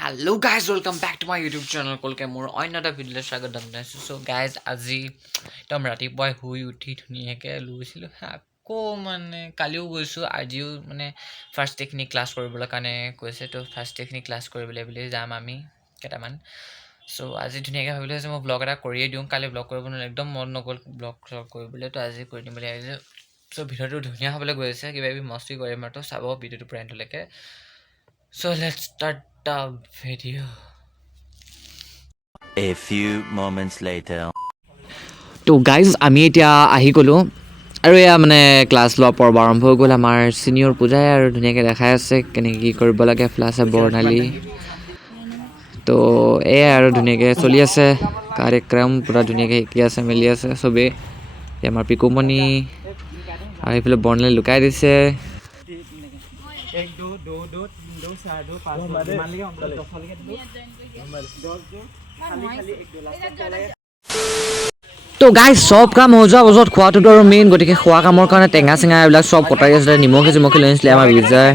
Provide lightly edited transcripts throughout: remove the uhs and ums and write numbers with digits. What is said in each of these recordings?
Hello guys, welcome back to my YouTube channel. Kolke more another video স্বাগতম জনাইছো. So guys, আজি একদম ৰাতিপুৱাই শুই উঠি ধুনীয়াকৈ লৈছিলোঁ আকৌ মানে কালিও গৈছোঁ আজিও মানে ফাৰ্ষ্ট টেকনিক ক্লাছ কৰিবলৈ কাৰণে কৈছে তো ফাৰ্ষ্ট টেকনিক ক্লাছ কৰিবলৈ বুলি যাম আমি কেইটামান চ' আজি ধুনীয়াকৈ ভাবিলোঁ যে মই ব্লগ এটা কৰিয়ে দিওঁ কালি ব্লগ কৰিব নোৱাৰিলোঁ একদম মন নগ'ল ব্লগ কৰিবলৈ তো আজি কৰি দিম বুলি ভাবিছোঁ চ' ভিডিঅ'টো ধুনীয়া হ'বলৈ গৈ আছে কিবা কিবি মস্তি কৰিম আৰু তো চাব ভিডিঅ'টো প্ৰায় এণ্ডলৈকে So let's start the video. A few moments later. তো গাইজ আমি এতিয়া আহি গ'লোঁ আৰু এয়া মানে ক্লাছ লোৱা পৰ্ব আৰম্ভ হৈ গ'ল আমাৰ ছিনিয়ৰ পূজাই আৰু ধুনীয়াকৈ দেখাই আছে কেনেকৈ কি কৰিব লাগে ফ্লাছে বৰ্ণালী তো এয়াই আৰু ধুনীয়াকৈ চলি আছে কাৰ্যক্ৰম পূৰা ধুনীয়াকৈ শিকি আছে মেলি আছে চবেই আমাৰ পিকুমণি আৰু সেইফালে বৰ্ণালী লুকাই দিছে তো গাইজ চব কাম হৈ যোৱাৰ পাছত খোৱাটোতো আৰু মেইন গতিকে খোৱা কামৰ কাৰণে টেঙা চেঙা এইবিলাক চব কটাৰি আছিলে নিমখে চিমখে লৈ আনিছিলে আমাৰ বিজাৰ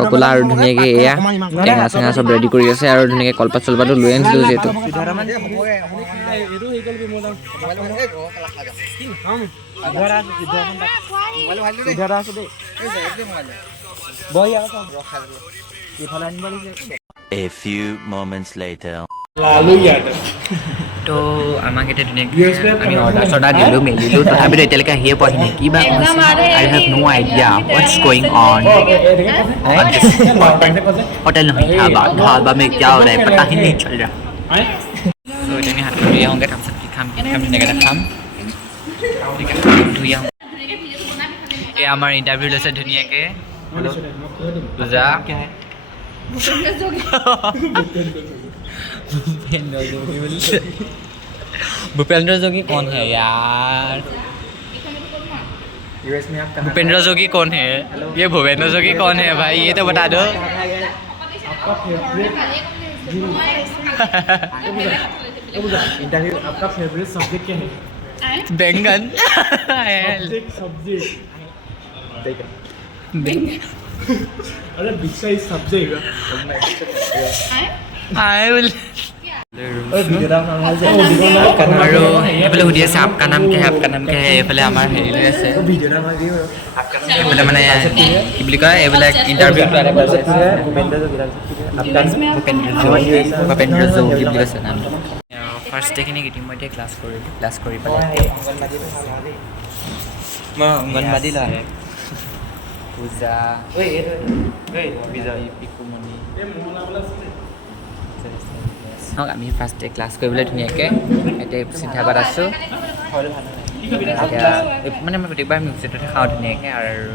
ককলা আৰু ধুনীয়াকৈ এয়া টেঙা চেঙা চব ৰেডি কৰি আছে আৰু ধুনীয়াকৈ কলপাত চলপাতো লৈ আনিছিলোঁ যিহেতু A few moments later. তো আমাক এতিয়া ধুনীয়াকৈ আমি অৰ্ডাৰ চৰ্ডাৰ দিলোঁ মেলিলোঁ তথাপিতো এতিয়ালৈকে আহিয়ে পোৱাহি নাই কিবা I have no idea what's going on hotel नहीं ढाबा ढाबा में क्या हो रहा है पता ही नहीं चल रहा तो इतने हाथ धुई होंगे हम सब खाम धुनीয়াকৈ খাম ধুই আহোঁ এই আমাৰ ইণ্টাৰভিউ লৈছে ধুনীয়াকৈ পূজা भूपेंद्र जोगी कौन है यार भूपेंद्र जोगी कौन है ये भूपेंद्र जोगी कौन है भाई ये तो बता दो इंटरव्यू आपका फेवरेट सब्जेक्ट क्या है बैंगन सब्जेक्ट बैंगन अरे बिक्सा इज सब्जेक्ट आए बोले আৰু এইফালে সুধি আছে আপকা নাম কি আপকা নাম কি এইফালে আমাৰ হেৰি লৈ আছে এইফালে মানে কি বুলি কয় এইবিলাক ইণ্টাৰভিউ ভূপেন্দ্ৰ যোগী বুলি কৈছে নাম ফাৰ্ষ্ট টেকনিক ইতিমধ্যে ক্লাছ কৰি পেলাই মই অংগনবাদী লয় পূজা বিজয় পিকুমণি আমি ফাৰ্ষ্ট ক্লাছ কৰিবলৈ ধুনীয়াকৈ এতিয়া চিন্তাবাদ আছোঁ এতিয়া মানে মই প্ৰত্যেকবাৰ মিউজিকতে খাওঁ ধুনীয়াকৈ আৰু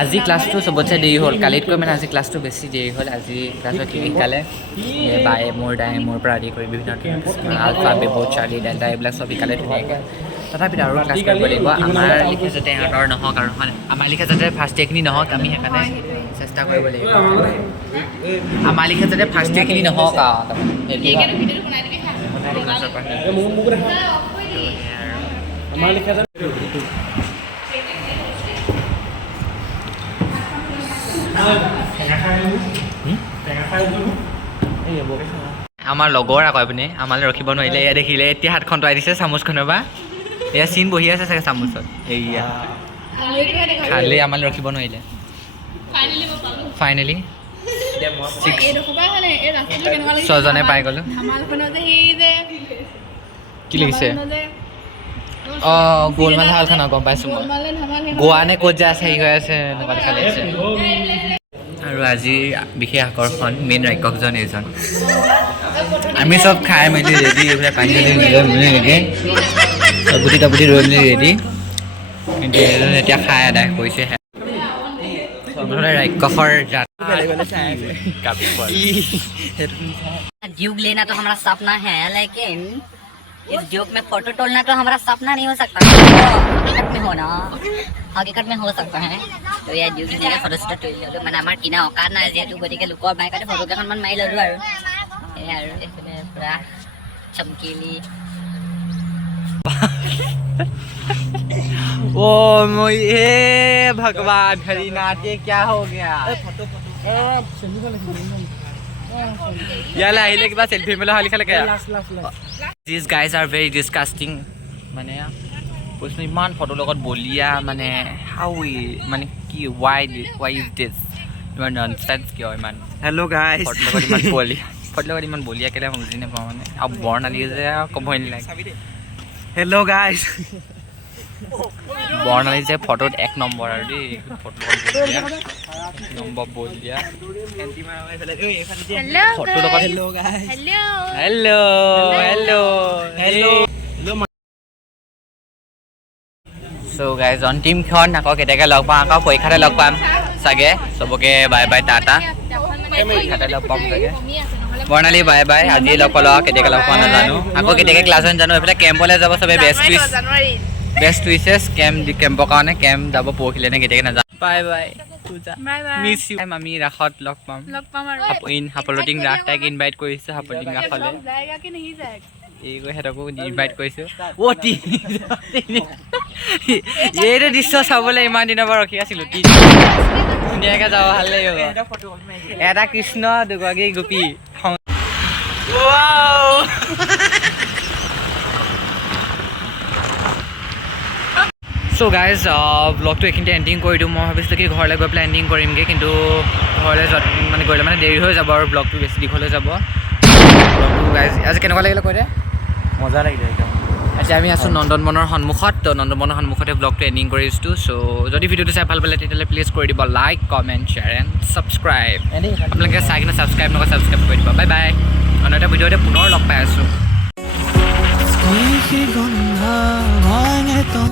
আজি ক্লাছটো চবতছে দেৰি হ'ল কালিতকৈ মানে আজি ক্লাছটো বেছি দেৰি হ'ল আজি ক্লাছত কি শিকালে বায়ে মোৰ পৰা আদি কৰি বিভিন্ন আলফা বেবো চাৰ্লি ডেল্টা এইবিলাক চব শিকালে ধুনীয়াকৈ তথাপিতো আৰু ক্লাছ কৰিব লাগিব আমাৰ লিখা যাতে সিহঁতৰ নহওক আৰু আমাৰ লিখা যাতে ফাৰ্ষ্ট টেকনিক নহওক আমি সেইকাৰণে চেষ্টা কৰিব লাগিব আমাৰ লিখা যাতে ফাৰ্ষ্ট টেকনিক নহওক আমাৰ লগৰ আকৌ আপুনি আমালৈ ৰখিব নোৱাৰিলে এয়া দেখিলে এতিয়া হাতখন তৰাই দিছে চামুচখনৰ পৰা এয়া চিন বহি আছে চাগে চামুচত এয়া খালি আমালৈ ৰখিব নোৱাৰিলে ফাইনেলি ছজনে পাই গ'লোঁ কি লিখিছে অঁ গোলমাল হালখন গম পাইছোঁ মই গোৱা নে ক'ত যে আছে হেৰি হৈ আছে এনেকুৱা দেখা লাগিছে আৰু আজি বিশেষ আকৰ্ষণ মেইন ৰাক্ষকজন এইজন আমি চব খাই মেলি ৰেডি এইবিলাক পানী চানী মিলি ৰেডি গুটি টাপুটি ৰৈ মেলি ৰেডি কিন্তু এইজন এতিয়া খাই আদায় কৰিছেহে राक्षसर ड्यूब लेना तो हमारा सपना है लेकिन इस ड्यूब में फोटो टोलना तो हमारा सपना नहीं हो सकता हकीकत में होना हकीकत में हो सकता है तो ये ड्यूब लेने फोटो स्टोर टोल लो মানে আমাৰ কিনা অকাত নাই যেহেতু গতিকে লোকৰ বাইকতে ফটো কেইখনমান মাৰি ল'লো আৰু এই আৰু এইফালে পুৰা চমকিলি ओ हे भगवान हरिनाथ ये क्या हो गया ইয়ালৈ আহিলে কিবা চেল্ফি মেলা হালি খালে Last. These guys are very disgusting. মানে কৈছোঁ ইমান ফটোৰ লগত বলিয়া মানে মানে কি why is this ইমান ননচেন্স কিয় ইমান Hello guys. ফটোৰ লগত ইমান বলিয়া কেলে বুজি নাপাওঁ মানে আৰু বৰ্ণালী যে ক'বই নালাগে Hello guys. বৰ্ণালী যে ফটোত 1 নম্বৰ আৰু দেই ফটোৰ নম্বৰ বলিয়া ফটোৰ লগত Hello guys. Hello' So guys, অন্তিমখন আকৌ কেতিয়াকৈ লগ পাম আকৌ পৰীক্ষাতে লগ পাম চাগে চবকে বাই বাই টাটা পৰীক্ষাতে লগ পাম চাগে বৰ্ণালী বাই বাই আজি লগ পালোঁ কেতিয়াকৈ লগ পোৱা নাজানো আকৌ কেতিয়াকৈ ক্লাছ হয় জানো এইফালে কেম্পলৈ যাব চবে বেষ্ট উইচেছ কেম্পৰ কাৰণে কেম্প যাব পৰহিলে নে কেতিয়াকৈ নাজানো বাই বাই মিছ ইউ আমি ৰাসত লগ পাম হাপলটিং ৰাস তাইক ইনভাইট কৰিছোঁ হাপলটিং ৰাসলৈ সিহঁতকো ইনভাইট কৰিছোঁ এইটো দৃশ্য চাবলৈ ইমান দিনৰ পৰা ৰখি আছিলোঁ ধুনীয়াকৈ যাব ভাল লাগিব এটা কৃষ্ণ দুগৰাকী গোপী চ' গাইজ ব্লগটো এইখিনিতে এণ্ডিং কৰি দিওঁ মই ভাবিছিলোঁ কি ঘৰলৈ গৈ পেলাই এণ্ডিং কৰিমগৈ কিন্তু ঘৰলৈ যোৱাত মানে গ'লে মানে দেৰি হৈ যাব আৰু ব্লগটো বেছি দীঘল হৈ যাব ব্লগটো গাইজ আজি কেনেকুৱা লাগিলে কৈ দে মজা লাগিলে একদম আজি আমি আছোঁ নন্দনবনৰ সন্মুখত তো নন্দনবনৰ সন্মুখতে ব্লগটো এণ্ডিং কৰিছোঁ চ' যদি ভিডিঅ'টো চাই ভাল পালে তেতিয়াহ'লে প্লিজ কৰি দিব like comment share and subscribe আপোনালোকে চাই কিনে ছাবস্ক্ৰাইব নকৰে ছাবস্ক্ৰাইব কৰি দিব বাই বাই অন্য এটা ভিডিঅ'তে পুনৰ লগ পাই আছোঁ